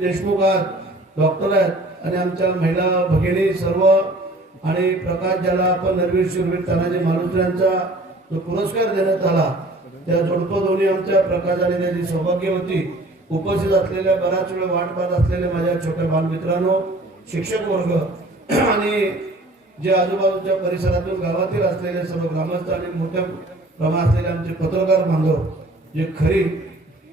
देशमुख आहात डॉक्टर आहेत आणि आमच्या महिला भगिनी सर्व आणि प्रकाश ज्याला आपण नरवीर शिरवीर तानाजी मालुसऱ्यांचा जो पुरस्कार देण्यात आला त्या जोडपं दोन्ही आमच्या प्रकाश आणि त्याची सौभाग्यवती उपस्थित असलेल्या बराच वेळ वाट पाहत असलेल्या माझ्या छोट्या बालमित्रांनो शिक्षक वर्ग आणि जे आजूबाजूच्या परिसरातून गावातील असलेले सर्व ग्रामस्थ आणि मोठ्या प्रमाणात असलेले आमचे पत्रकार बांधव जे खरी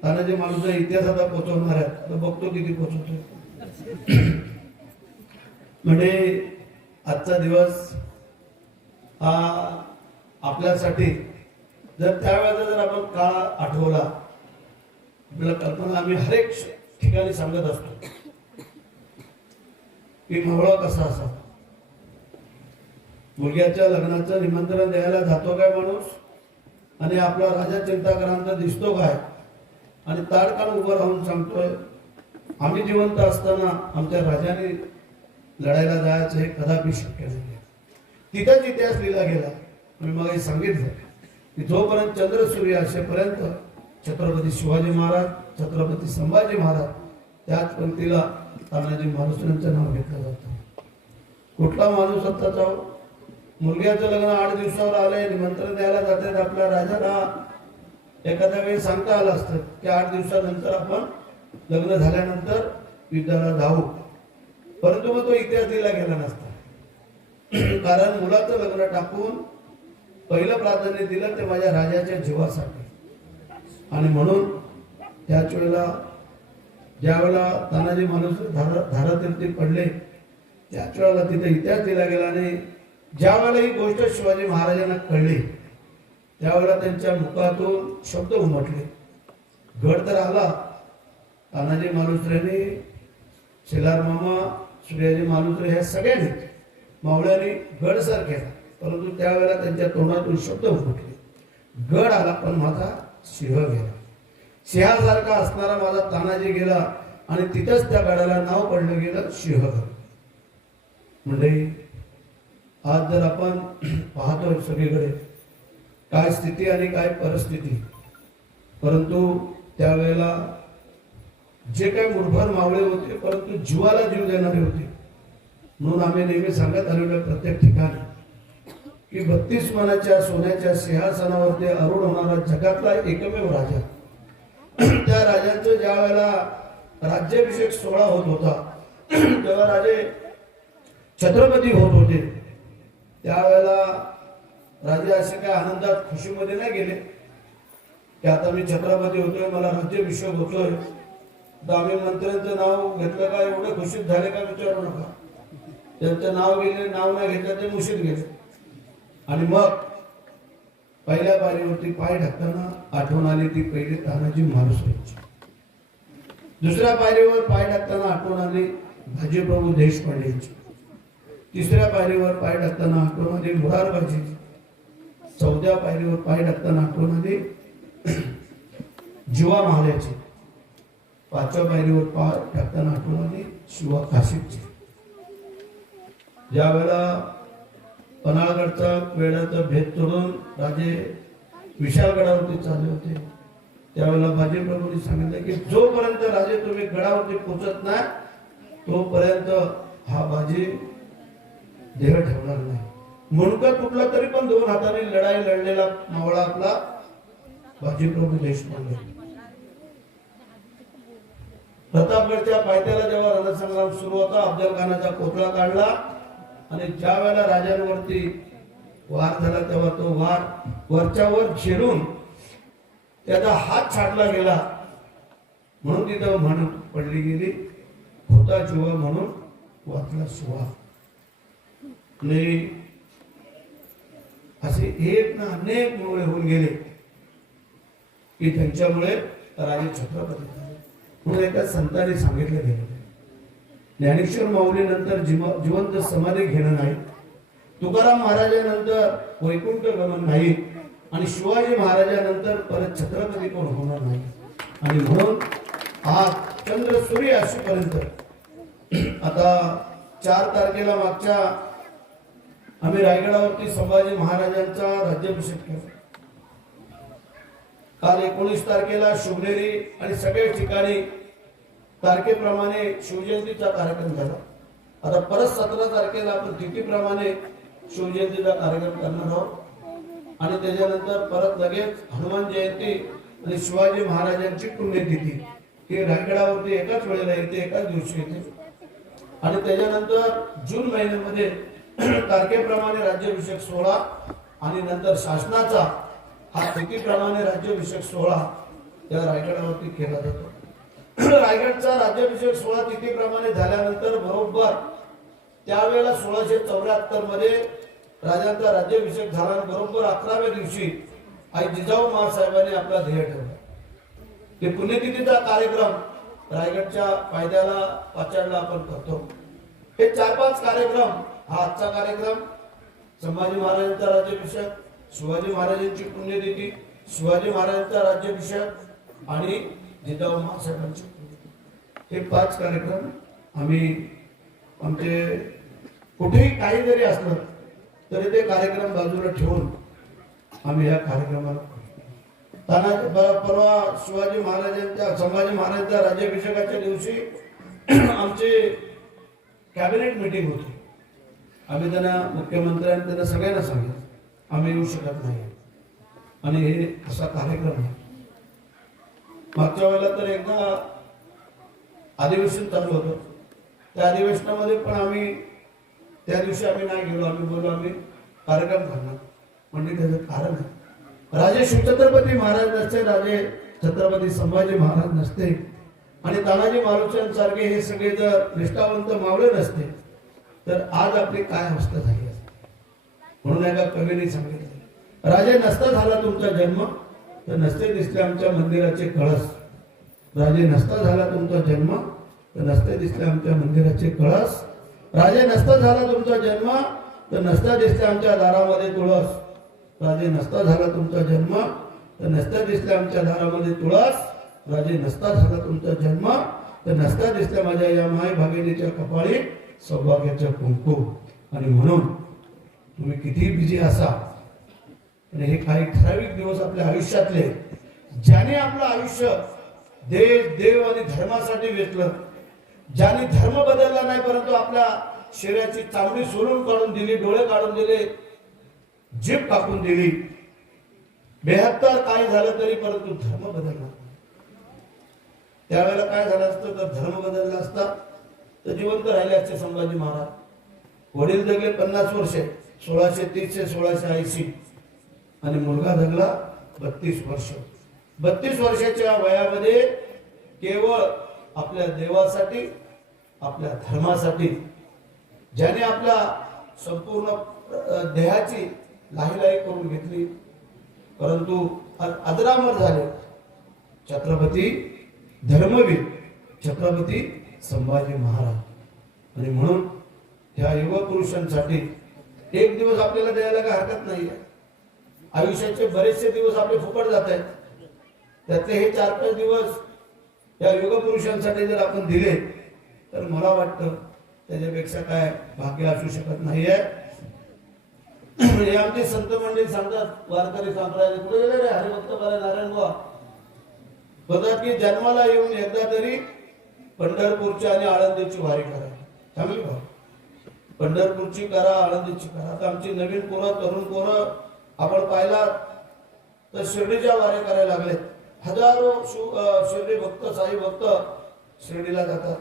तानाजी माणूस इतिहास आता पोचवणार आहे तर बघतो किती पोचवतो म्हणजे आजचा दिवस हा आपल्यासाठी जर त्यावेळेचा जर आपण काळ आठवला आपल्याला कल्पना आम्ही हरेक ठिकाणी सांगत असतो की मावळा कसा असा मुलग्याच्या लग्नाचं निमंत्रण द्यायला जातो काय माणूस? आणि आपला राजा चिंताकरांचा दिसतो काय? आणि ताडकाळ उभं राहून सांगतोय आम्ही जिवंत असताना आमच्या राजाने लढायला जायचं हे कदापि शक्य नाही. तिथेच इतिहास लिहिला गेला. मी मग हे सांगितलं की जोपर्यंत चंद्र सूर्य असेपर्यंत छत्रपती शिवाजी महाराज छत्रपती संभाजी महाराज त्याच पंक्तीला तानाजी महाराजांचं नाव घेतलं जातं. कुठला माणूस आत्ताचा हो? मुलग्याचं लग्न आठ दिवसावर आलंय निमंत्रण द्यायला जातात आपल्या राजाला. एखाद्या वेळी सांगता आलं असतं की आठ दिवसानंतर आपण लग्न झाल्यानंतर युद्धाला जाऊ परंतु मग तो इतिहास दिला गेला नसता. कारण मुलाचं लग्न टाकून पहिलं प्राधान्य दिलं ते माझ्या राजाच्या जीवासाठी. आणि म्हणून त्याच वेळेला ज्यावेळेला तानाजी माणूस धारा धारातीर्थी पडले त्याच वेळेला तिथे इतिहास दिला गेला आणि ज्यावेळेला ही गोष्ट शिवाजी महाराजांना कळली त्यावेळेला त्यांच्या मुखातून शब्द उमटले. गड तर आला. तानाजी मालुसऱ्याने शेलार मामा सूर्याजी मालुसरे ह्या सगळ्यांनी मावळ्यांनी गड सर केला. परंतु त्यावेळेला त्यांच्या तोंडातून शब्द उमटले. गड आला पण माझा सिंह गेला. सिंहासारखा असणारा माझा तानाजी गेला आणि तिथंच त्या गडाला नाव पडलं गेलं सिंह म्हणजे आज जर आपण पाहतोय सगळीकडे काय स्थिती आणि काय परिस्थिती. परंतु त्यावेळेला जे काही मुठभर मावळे होते परंतु जीवाला जीव देणारे होते. म्हणून आम्ही नेहमी सांगत आलेलो प्रत्येक ठिकाणी की बत्तीस मनाच्या सोन्याच्या सिंहासनावरती अरुण होणारा जगातला एकमेव राजा. त्या राजांचं ज्या वेळेला राज्याभिषेक सोहळा होत होता तेव्हा राजे छत्रपती होत होते. त्यावेळेला राजे असे काय आनंदात खुशीमध्ये नाही गेले. की आता मी छत्रपती होतोय मला राज्याभिषेक होतोय. तर आम्ही मंत्र्यांचं नाव घेतलं का? एवढं घोषित झाले का? विचारू नका. त्यांचं नाव गेले नाव नाही घेतलं ते मुशीत गेले. आणि मग पहिल्या बारीवरती पाय ढकताना आठवण आली ती पहिली तानाजी महाराष्ट्राची दुसऱ्या पायरीवर पाय टाकताना आठवण आली भाजीप्रभू देशपांडेची. तिसऱ्या पायरीवर पाय टाकताना आठवण आली मुरारबाजी चौथ्या पायरीवर पाय टाकताना आठवण आली. जीवा महाल्याची पाचव्या पायरीवर पाय टाकताना आठवण आली. शिवा काशीची. ज्या वेळेला पन्हाळगडचा वेळाचा भेद तोडून राजे विशाळगडावरती चालले होते. त्यावेळेला बाजी प्रभूंनी सांगितलं की जोपर्यंत राजे तुम्ही गडावरती पोचत नाही तोपर्यंत हा बाजी देह ठेवणार नाही. मुंडका तुटला तरी पण दोन हाताने लढाई लढलेला मावळा आपला बाजीप्रभू देशपांडे प्रतापगडच्या पायथ्याला जेव्हा रणसंग्राम सुरू होता अफजल खानाचा कोथळा काढला आणि ज्या वेळेला राजांवरती वार झाला तेव्हा तो वार वरच्या वर झेलून त्याचा हात छाटला गेला. म्हणून तिथं म्हण पडली गेली होता जीवा म्हणून वाचला सुवा. आणि असे एक ना अनेक मुळे होऊन गेले की त्यांच्यामुळे राजे छत्रपती म्हणून एका संतांनी सांगितलं गेलं. ज्ञानेश्वर माऊली नंतर जिवंत समाधी घेणं नाही. तुकाराम महाराजानंतर वैकुंठ गमन नाही. आणि शिवाजी महाराजानंतर परत छत्रपती कोण होणार नाही. आणि म्हणून आज चंद्र सूर्य असेपर्यंत आता चार तारखेला मागच्या आम्ही रायगडावरती संभाजी महाराजांचा राज्याभिषेक केला. काल एकोणीस तारखेला शिवनेरी आणि सगळ्या ठिकाणी तारखेप्रमाणे शिवजयंतीचा कार्यक्रम झाला. आता परत सतरा तारखेला आपण तिथीप्रमाणे शिवजयंतीचा कार्यक्रम करणार आहोत. आणि त्याच्यानंतर परत लगेच हनुमान जयंती आणि शिवाजी महाराजांची पुण्यतिथी. ही रायगडावरती एकाच वेळेला येते एकाच दिवशी येते. आणि त्याच्यानंतर जून महिन्यामध्ये तारखेप्रमाणे राज्याभिषेक सोहळा आणि नंतर शासनाचा हा तिथीप्रमाणे राज्याभिषेक सोहळा या रायगडावरती केला जातो. रायगडचा राज्याभिषेक सोहळा तिथीप्रमाणे झाल्यानंतर बरोबर त्यावेळेला सोळाशे चौऱ्याहत्तरमध्ये राजांचा राज्याभिषेक झाला बरोबर अकराव्या दिवशी आई जिजाऊ महासाहेबांनी आपला ध्येय ठेवला. ते पुण्यतिथीचा कार्यक्रम रायगडच्या फायद्याला पाचाडला आपण करतो. हे चार पाच कार्यक्रम हा आजचा कार्यक्रम. संभाजी महाराजांचा राज्याभिषेक शिवाजी महाराजांची पुण्यतिथी शिवाजी महाराजांचा राज्याभिषेक आणि जिजाऊ महासाहेबांची हे पाच कार्यक्रम आम्ही आमचे कुठेही काही जरी असलं तरी ते कार्यक्रम बाजूला ठेवून आम्ही या कार्यक्रमाला ताना परवा शिवाजी महाराजांच्या संभाजी महाराजांच्या राज्याभिषेकाच्या दिवशी आमची कॅबिनेट मीटिंग होती. आम्ही त्यांना मुख्यमंत्र्यांनी त्यांना सगळ्यांना सांगितलं. आम्ही येऊ शकत नाही. आणि हे असा कार्यक्रम आहे. मागच्या वेळेला तर एकदा अधिवेशन चालू होतं. त्या अधिवेशनामध्ये पण आम्ही त्या दिवशी आम्ही नाही गेलो. आम्ही बोललो आम्ही कार्यक्रम करणार. म्हणजे त्याचं कारण आहे. राजे शिवछत्रपती महाराज नसते राजे छत्रपती संभाजी महाराज नसते. आणि तानाजी महाराजांसारखे हे सगळे जर निष्ठावंत मावळे नसते तर आज आपली काय अवस्था झाली असते म्हणून एका कवीने सांगितले. राजे नसता झाला तुमचा जन्म तर नसते दिसले आमच्या मंदिराचे कळस. राजे नसता झाला तुमचा जन्म तर नसते दिसले आमच्या मंदिराचे कळस. राजे नसता झाला तुमचा जन्म तर नसता दिसले आमच्या दारामध्ये तुळस. राजे नसता झाला तुमचा जन्म तर नसता दिसले आमच्या दारामध्ये तुळस. राजे नसता झाला तुमचा जन्म तर नसता दिसल्या माझ्या या माय भागिनीच्या कपाळी. सौभाग्याच्या कुंकू. आणि म्हणून तुम्ही कितीही बिझी असा आणि हे काही ठराविक दिवस आपल्या आयुष्यातले ज्याने आपलं आयुष्य देश देव आणि धर्मासाठी वेचलं ज्याने धर्म बदलला नाही परंतु आपल्या शरीराची चांगली सोडून काढून दिली डोळे काढून दिले जीभ कापून दिली बेहत्तर काय झालं तरी परंतु धर्म बदलला. त्यावेळेला काय झालं असतं? तर धर्म बदलला असता तर जिवंत राहिले असते संभाजी महाराज. वडील जगले पन्नास वर्षे सोळाशे तीस ते सोळाशे ऐंशी. आणि मुलगा जगला बत्तीस वर्ष. बत्तीस वर्षाच्या वयामध्ये केवळ आपल्या देवासाठी आपल्या धर्मासाठी ज्याने आपल्या संपूर्ण देहाची लाहीलाही करून घेतली. परंतु अदरामर झाले. छत्रपती धर्मवीर छत्रपती संभाजी महाराज. आणि म्हणून ह्या युवा पुरुषांसाठी एक दिवस आपल्याला द्यायला काय हरकत नाही आयुष्याचे बरेचसे दिवस आपले फुकट जात आहेत. त्यातले हे चार पाच दिवस या युग पुरुषांसाठी जर आपण दिले तर मला वाटतं त्याच्यापेक्षा काय भाग्य असू शकत नाहीये. हे आमचे संत मंडळी सांगतात वारकरी सांगतात कुठे गेले रे? हरिभक्त बरे नारायण बुवा. बघतात की जन्माला येऊन एकदा तरी पंढरपूरची आणि आळंदीची वारी करा. चांगली भाऊ. पंढरपूरची करा आळंदीची करा. आता आमची नवीन पोरं तरुण पोरं आपण पाहिला तर शिर्डीच्या वाऱ्या करायला लागलेत. हजारो शिर्डी भक्त साई भक्त शिर्डीला जातात.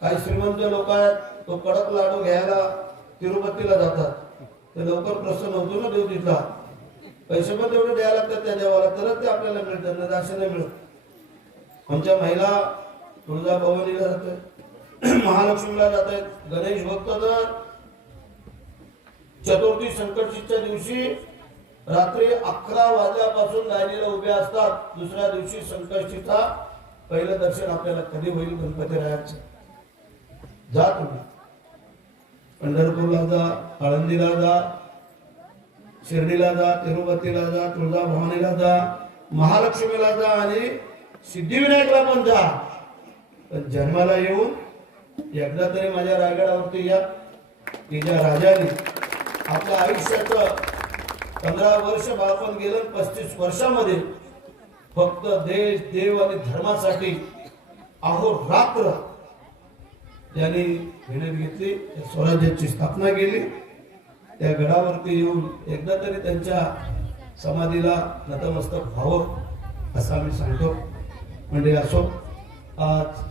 काही श्रीमंत लोक आहेत तो कडक लाडू घ्यायला तिरुपतीला जातात. ते लवकर प्रसन्न होतो ना देव तिथला. पैसे पण तेवढे द्यायला लागतात त्या देवाला तरच ते आपल्याला मिळतात ना असे नाही मिळत. आमच्या महिला तुळजा जात आहेत महालक्ष्मीला जात आहेत गणेश भक्त तर चतुर्थी संकटशीच्या दिवशी रात्री अकरा वाजल्यापासून लाईनीला उभे असतात. दुसऱ्या दिवशी संकष्टीचा पहिलं दर्शन आपल्याला कधी होईल गणपती रायाचं? जा तुम्ही. पंढरपूरला जा आळंदीला जा शिर्डीला जा तिरुपतीला जा तुळजाभवानीला जा महालक्ष्मीला जा आणि सिद्धिविनायकला पण जा. पण जन्माला येऊन एकदा तरी माझ्या रायगडावरती या की ज्या राजाने आपल्या आयुष्याचं पंधरा वर्ष बाळपण गेलं पस्तीस वर्षामध्ये फक्त देश देव आणि धर्मासाठी अहोरात्र त्यांनी मेहनत घेतली स्वराज्याची स्थापना केली. त्या गडावरती येऊन एकदा तरी त्यांच्या समाधीला नतमस्तक व्हावं असं आम्ही सांगतो. म्हणजे असो आज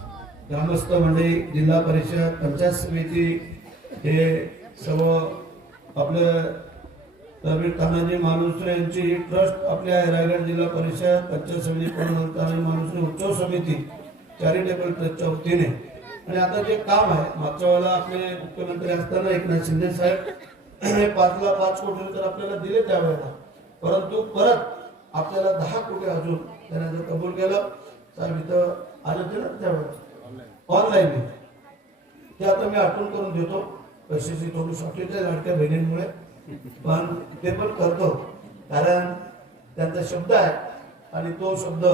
ग्रामस्थ मंडळी जिल्हा परिषद पंचायत समिती हे सर्व आपलं रवी तानाजी मालुसरे यांची ही ट्रस्ट आपल्या रायगड जिल्हा परिषद पंचायत समिती तानाजी मालुसरे उत्सव समिती चॅरिटेबल ट्रस्टच्या वतीने. आणि आता जे काम आहे मागच्या वेळेला आपले मुख्यमंत्री असताना एकनाथ शिंदे साहेब हे पाचला पाच कोटी तर आपल्याला दिले त्यावेळेला परंतु परत आपल्याला दहा कोटी अजून त्यांना जर कबूल केलं. साहेब इथं आलं ते ना त्यावेळेला ऑनलाईन ते आता मी आठवण करून देतो. पैशाची थोडी शॉर्टेज आहे लाडक्या बहिणींमुळे. पण ते पण करतो. कारण त्यांचा शब्द आहे आणि तो शब्द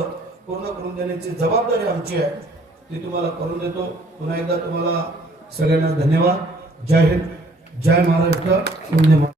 पूर्ण करून देण्याची जबाबदारी आमची आहे. ती तुम्हाला करून देतो. पुन्हा एकदा तुम्हाला सगळ्यांना धन्यवाद. जय हिंद. जय महाराष्ट्र.